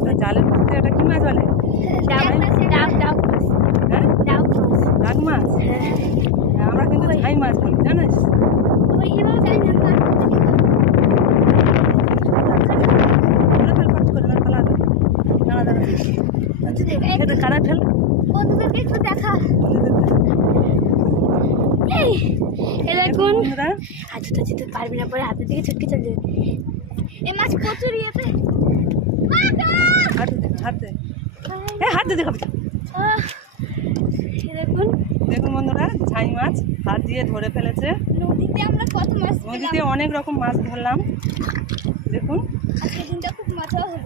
ওটা জালের মধ্যে এটা কি মাছ বলে? ডাক হ্যাঁ, ডাক মাছ। ডাক মাছ। হ্যাঁ, আমরা কিন্তু ছাই মাছ বলি, জানিস? ওই এভাবে যাই না কার ধরে ফেল, কষ্ট করে না, পালাবে। দাঁড়া দাঁড়া, এটা কারা ফেল। বন্ধুদেরকে একটু দেখা। এই এ দেখুন বন্ধুরা, হাতে তো যেতে পারবি না, পরে হাতের দিকে ছটকে চলে যাবে। এই মাছ প্রচুর ইয়েতে হাতে দে, হাতে হাতে দেখাবি। দেখুন দেখুন বন্ধুরা, ছাই মাছ হাত দিয়ে ধরে ফেলেছে। নদীতে আমরা কত মাছ পেলাম। নদীতে অনেক রকম মাছ ধরলাম, দেখুন। আজকে দিনটা খুব মজা হলো।